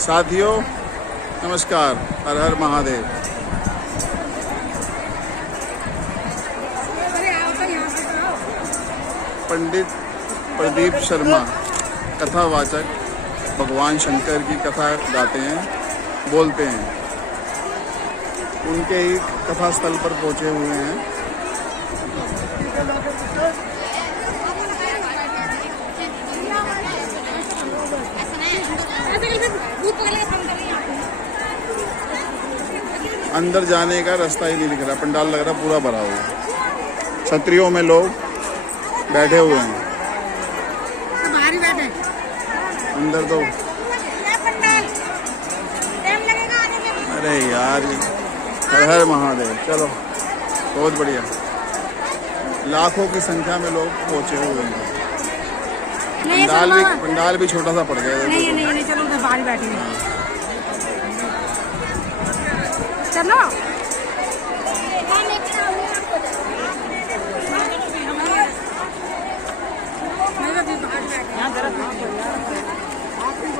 साथियों नमस्कार, हर हर महादेव। पंडित प्रदीप शर्मा कथावाचक भगवान शंकर की कथा गाते हैं, बोलते हैं। उनके ही कथा स्थल पर पहुंचे हुए हैं। अंदर जाने का रास्ता ही नहीं दिख रहा, पंडाल लग रहा पूरा भरा हुआ है। छतरियों में लोग बैठे हुए हैं अंदर तो। अरे यार, हर हर महादेव। चलो बहुत बढ़िया, लाखों की संख्या में लोग पहुंचे हुए हैं। पंडाल भी छोटा सा पड़ गया। नहीं चलो उधर बाहर बैठेंगे। चलो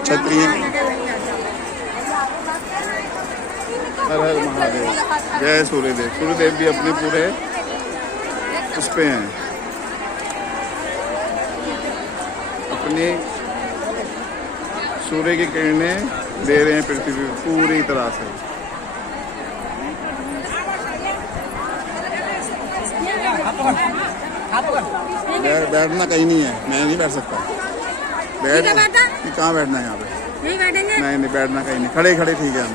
छतरी। हर हर महादेव, जय सूर्यदेव। सूर्यदेव भी अपने पूरे उस पे हैं, अपनी सूर्य की किरणें दे रहे हैं पृथ्वी पे पूरी तरह से। बैठना कहीं नहीं है, मैं नहीं बैठ सकता। कहाँ बैठना है यहाँ पे? नहीं बैठेंगे। नहीं बैठना कहीं नहीं, खड़े खड़े ठीक है हम।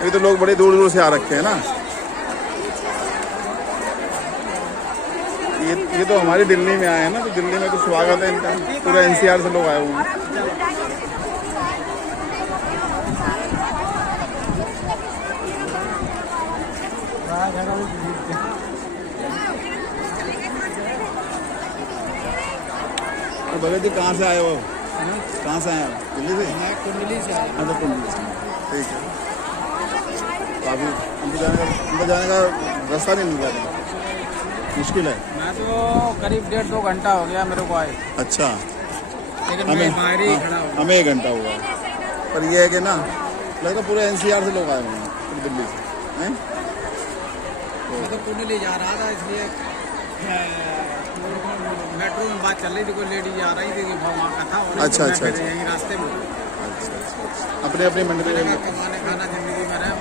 अभी तो लोग बड़े दूर दूर से आ रखे हैं ना। ये तो हमारी दिल्ली में आए हैं ना, तो दिल्ली में तो स्वागत है इनका। पूरा एनसीआर से लोग आए हुए हैं। तो भगत जी कहाँ से आए हो? कहाँ से आए हो? दिल्ली से? कुंडली से। अच्छा, कुंडली से, ठीक है। काफी अंदर जाने का रास्ता नहीं मिल रहा, मुश्किल है। मैं तो करीब 1.5-2 घंटा हो गया मेरे को आए। अच्छा, लेकिन मैं बाहर ही खड़ा हूँ। हमें 1 घंटा हुआ, पर यह है कि ना लगता पूरे एनसीआर से लोग आए हुए हैं, पूरी दिल्ली से हैं। मैं तो कुंडली जा रहा था, इसलिए मेट्रो में बात चल रही थी, कोई लेडी जा रही थी कि वहाँ का था। अच्छा अच्छा, यही रास्ते में अपने अपने मंडली में कमाने खाना जिंदगी में रहे।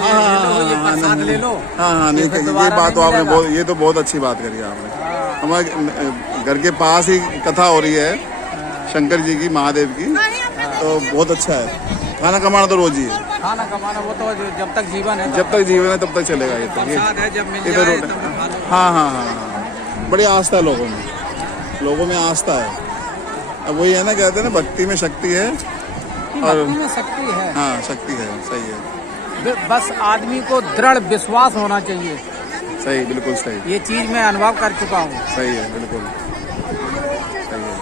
हाँ ले लो। हाँ, नहीं ये बात तो आपने बहुत, ये तो बहुत अच्छी बात करी आपने। हमारे घर के पास ही कथा हो रही है शंकर जी की, महादेव की, तो बहुत अच्छा है। खाना कमाना तो रोज ही है। खाना कमाना वो तो जब तक जीवन है, जब तक जीवन है तब तक चलेगा। ये तो जब मिल जाए तब खा लो। हाँ, बड़ी आस्था है लोगों में आस्था है। अब वही है ना, कहते हैं ना भक्ति में शक्ति है, और भक्ति में शक्ति है। हाँ, शक्ति है, सही है। बस आदमी को दृढ़ विश्वास होना चाहिए। सही, बिल्कुल सही। ये चीज मैं अनुभव कर चुका हूँ। सही है, बिल्कुल सही है।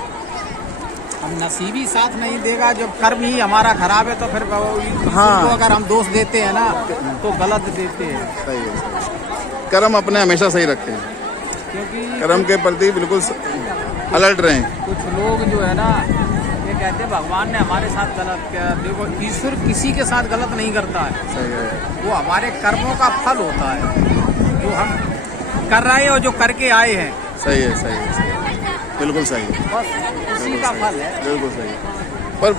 हम नसीबी साथ नहीं देगा, जब कर्म ही हमारा खराब है तो फिर हाँ, तो अगर हम दोष देते हैं ना तो गलत देते हैं। सही है। कर्म अपने हमेशा सही रखें, क्योंकि कर्म के प्रति बिल्कुल अलर्ट रहें। कुछ लोग जो है ना, ये कहते हैं भगवान ने हमारे साथ गलत किया। देखो, ईश्वर किसी के साथ गलत नहीं करता है। सही है। वो हमारे कर्मों का फल होता है, जो हम कर रहे हैं और जो करके आए हैं। सही है, सही है, सही है, बिल्कुल सही है। बस उसी का फल है। बिल्कुल सही। पर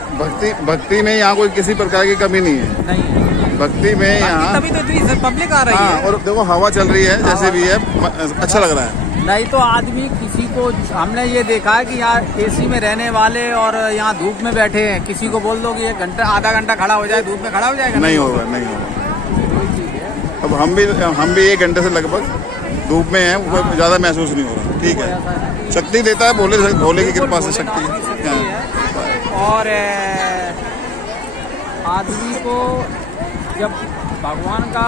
भक्ति में यहाँ कोई किसी प्रकार की कमी नहीं है। नहीं, भक्ति में यहाँ तभी तो इतनी पब्लिक आ रही है। और देखो हवा चल रही है, जैसे भी है, अच्छा लग रहा है। नहीं तो आदमी किसी को, हमने ये देखा है कि यहाँ एसी में रहने वाले और यहाँ धूप में बैठे हैं, किसी को बोल दो कि 1 घंटा आधा घंटा खड़ा हो जाए, धूप में खड़ा हो जाएगा? नहीं होगा। अब हम भी 1 घंटे से लगभग धूप में हैं, वो ज़्यादा महसूस नहीं हो रहा। ठीक है, शक्ति देता है भोले की कृपा से शक्ति। और आदमी को जब भगवान का,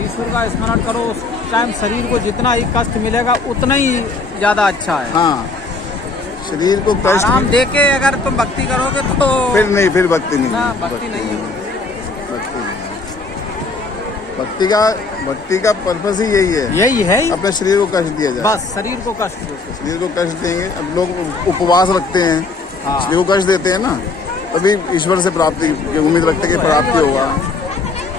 ईश्वर का स्मरण करो, उस टाइम शरीर को जितना ही कष्ट मिलेगा उतना ही ज्यादा अच्छा है। हाँ, शरीर को कष्ट आराम दे के अगर तुम भक्ति करोगे तो फिर भक्ति नहीं, भक्ति नहीं है। भक्ति का पर्पस ही यही है, अपने शरीर को कष्ट दिया जाए। बस शरीर को कष्ट दो। शरीर को कष्ट देंगे। अब लोग उपवास रखते हैं, शरीर को कष्ट देते हैं ना, तभी ईश्वर से प्राप्ति की उम्मीद रखते हैं कि प्राप्ति होगा।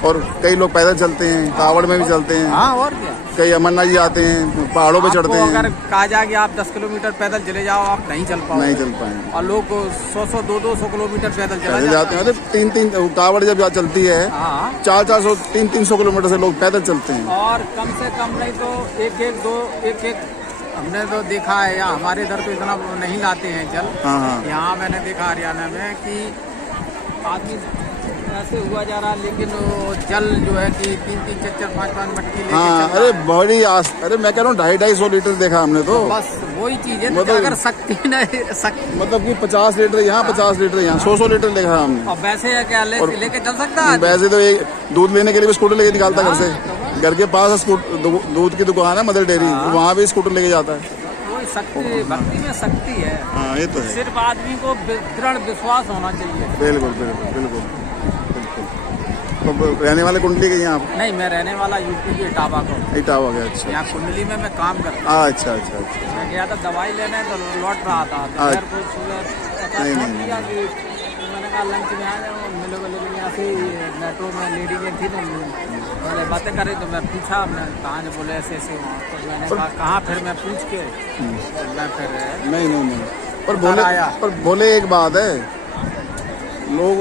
और कई लोग पैदल चलते हैं, कावड़ में भी चलते हैं, हाँ और क्या। कई अमरनाथ जी आते हैं, पहाड़ों पे चढ़ते आपको हैं। अगर कहा जाए कि आप 10 किलोमीटर पैदल चले जाओ, आप नहीं चल पाओ। नहीं चल पाएंगे। और लोग 100-100, 200 किलोमीटर पैदल चला पैदल जाते हैं, मतलब 3-3 कावड़ जब चलती है, हाँ। 400-400, 300 किलोमीटर से लोग पैदल चलते हैं। और कम से कम नहीं तो एक हमने तो देखा है, यहाँ हमारे इधर तो इतना नहीं लाते हैं जल। हाँ हाँ यहाँ मैंने देखा हरियाणा में कि आदमी ऐसे हुआ जा रहा, लेकिन वो जल जो है कि 3-3, 4-4, 5-5 मटकी लेके हाँ। चल अरे रहा है। बड़ी अरे मैं कह रहा हूँ 250-250 लीटर देखा हमने तो। बस वही चीज है, तो मतलब- अगर शक्ति नहीं शक्ति मतलब कि 50 लीटर यहाँ, 50 लीटर यहाँ, 100 लीटर देखा हमने। और वैसे है क्या लेके चल सकता है। वैसे तो एक दूध लेने के लिए भी स्कूटर लेके निकालता घर से। घर के पास दूध की दुकान है, मदर डेयरी, वहाँ भी स्कूटर लेके जाता है। वही शक्ति, भक्ति में शक्ति है। हाँ ये तो है। सिर्फ आदमी को दृढ़ विश्वास होना चाहिए। बिल्कुल बिल्कुल बिल्कुल। तो रहने वाले कुंडली के यहाँ आप? नहीं, मैं रहने वाला यूपी के इटावा को। इटावा गया। अच्छा यहाँ कुंडली में मैं काम करता हूँ। अच्छा अच्छा अच्छा। मैं गया था दवाई लेने, तो लौट रहा था। तो अच्छा। फिर कुछ सुबह ऐसा नहीं, फोन नहीं, किया कि मैंने कहा लंच में आ जाओ मिलोगे, लेकिन यहाँ से मेट्रो में लेडी थी तो मैंने बातें करी, तो मैं पूछा मैं कहाँ से, बोले ऐसे ऐसे वहाँ। तो मैंने कहा कहाँ, फिर मैं पूछ के तो मैं फिर नहीं पर आया। बोले एक बात है, लोग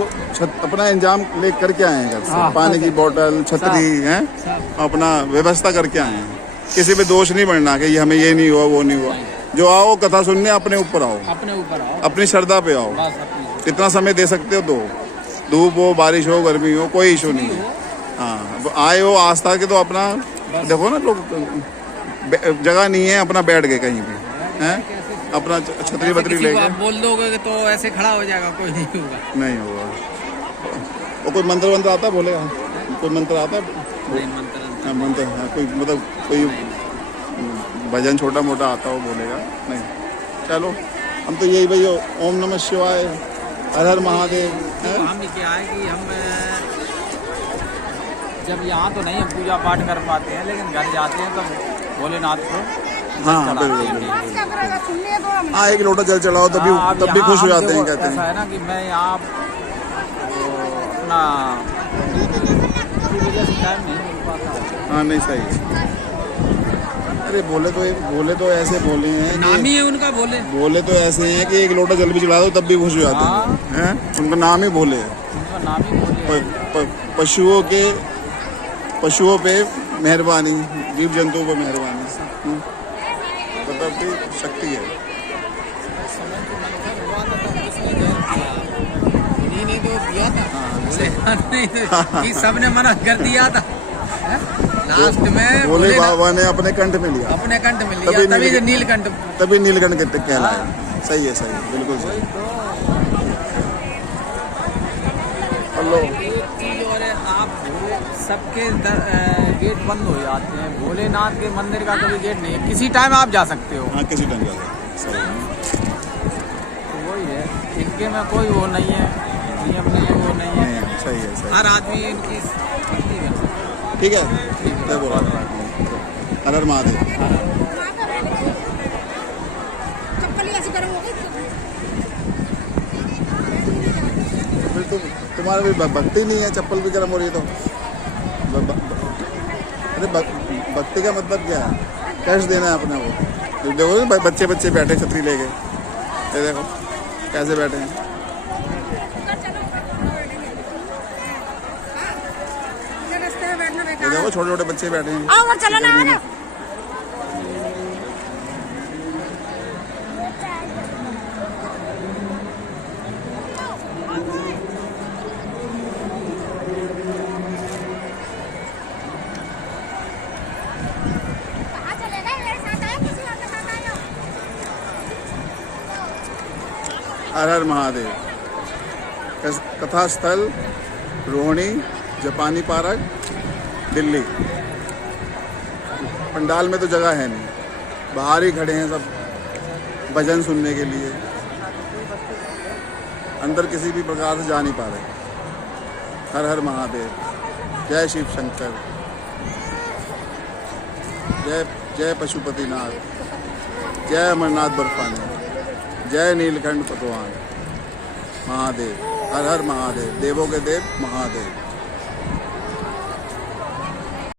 अपना इंतजाम ले करके आए हैं घर से। हाँ। पानी की बोतल, छतरी है, अपना व्यवस्था करके आए हैं। किसी पे दोष नहीं बढ़ना कि ये हमें ये नहीं हुआ, वो नहीं हुआ। जो आओ कथा सुनने, अपने ऊपर आओ, अपने ऊपर आओ, अपनी श्रद्धा पे आओ। बस अपनी। कितना समय दे सकते हो दो, धूप हो, बारिश हो, गर्मी हो, कोई इशू नहीं है। हाँ आए हो आस्था के, तो अपना देखो ना, लोग जगह नहीं है, अपना बैठ गए कहीं भी हैं, अपना छतरी बतरी किसी को लेके। आप बोल दोगे तो ऐसे खड़ा हो जाएगा, कोई नहीं होगा। नहीं होगा। वो कोई मंत्र वंत्र आता है बोलेगा? कोई मंत्र आता है? नहीं, मंत्र हाँ, मंत्र हाँ, कोई मतलब कोई भजन छोटा मोटा आता हो बोलेगा? नहीं। चलो हम तो यही भाई, ओम नमः शिवाय, हर हर महादेव हैं। हम क्या है कि हम जब यहाँ तो नहीं हम पूजा पाठ कर पाते हैं, लेकिन घर जाते हैं तो भोलेनाथ को हाँ चढ़ाते बिल्कुल हैं। बिल्कुल। हाँ, एक लोटा जल चढ़ाओ तब हाँ, भी यहाँ खुश हो हम जाते हैं, देखो, कहते ऐसा हैं। है ना कि मैं यहाँ अपना की वजह से टाइम नहीं मिल पाता। हाँ नहीं सही। अरे बोले तो ऐसे बोले हैं नाम कि ही है उनका भोले। बोले तो ऐसे हैं कि एक लोटा जल भी चढ़ा दो तब भी खुश हो जाते हाँ। हैं। उनका नाम ही भोले है। उनका नाम ही भोले है। पशुओं पे मेहरबानी, जीव जंतुओं पे मेहरबानी, मतलब कि शक्ति है। उन्हीं ने तो दिया था, नहीं तो कि सबने मना कर दिया था। लास्ट में भोले भोले बाबा ने अपने कंठ में लिया, अपने कंठ में लिया, तभी जो नीलकंठ। तभी नीलकंठ के कहलाया। सही है, सही है, बिल्कुल सही। हेलो। एक चीज और है, आप सबके गेट बंद हो जाते हैं, भोलेनाथ के मंदिर का कभी गेट नहीं है, किसी टाइम आप जा सकते हो। हाँ किसी ढंग का सही है। तो वही है, इनके में कोई वो नहीं है, नियम नहीं है, वो नहीं है। सही है, सही हर आदमी इनकी करती है। ठीक है। जय बोला हर हर महादेव। चप्पल ही ऐसी गर्म हो गई। फिर तो तुम्हारा भी भक्ति नहीं है, चप्पल भी गर्म हो रही है तो। अरे भक्ति का मतलब क्या है? कष्ट देना है अपने को। देखो ना बच्चे बैठे छतरी लेके, ये देखो कैसे बैठे हैं। रास्ते में बैठना ये बेकार देखो छोटे छोटे बच्चे बैठे हैं। आओ और चलो ना, आ ना। कहाँ चले गए? मेरे साथ आए, किसी और के साथ आए हो? हर हर महादेव। कथा स्थल रोहिणी, जापानी पार्क, दिल्ली। पंडाल में तो जगह है नहीं, बाहर ही खड़े हैं सब भजन सुनने के लिए। अंदर किसी भी प्रकार से जा नहीं पा रहे। हर हर महादेव, जय शिव शंकर, जय पशुपतिनाथ, जय अमरनाथ बर्फानी, जय नीलकंठ पकवान। महादेव, हर हर महादेव, देवों के देव महादेव।